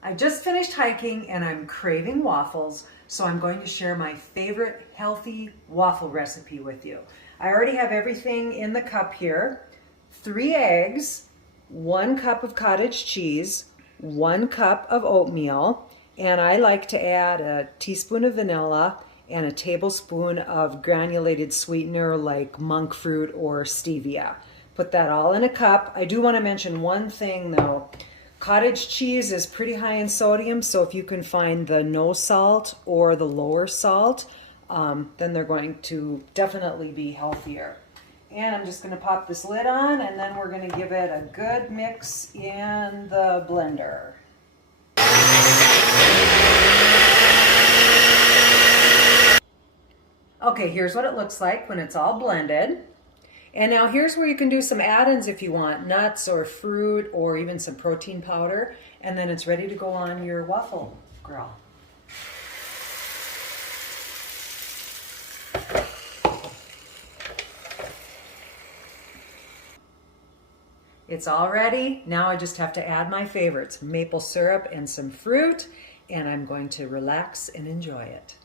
I just finished hiking and I'm craving waffles, so I'm going to share my favorite healthy waffle recipe with you. I already have everything in the cup here. 3 eggs, 1 cup of cottage cheese, 1 cup of oatmeal, and I like to add a teaspoon of vanilla and a tablespoon of granulated sweetener like monk fruit or stevia. Put that all in a cup. I do want to mention one thing though. Cottage cheese is pretty high in sodium, so if you can find the no salt or the lower salt, then they're going to definitely be healthier. And I'm just going to pop this lid on, and then we're going to give it a good mix in the blender. Okay, here's what it looks like when it's all blended. And now here's where you can do some add-ins if you want, nuts or fruit or even some protein powder, and then it's ready to go on your waffle grill. It's all ready. Now I just have to add my favorites, maple syrup and some fruit, and I'm going to relax and enjoy it.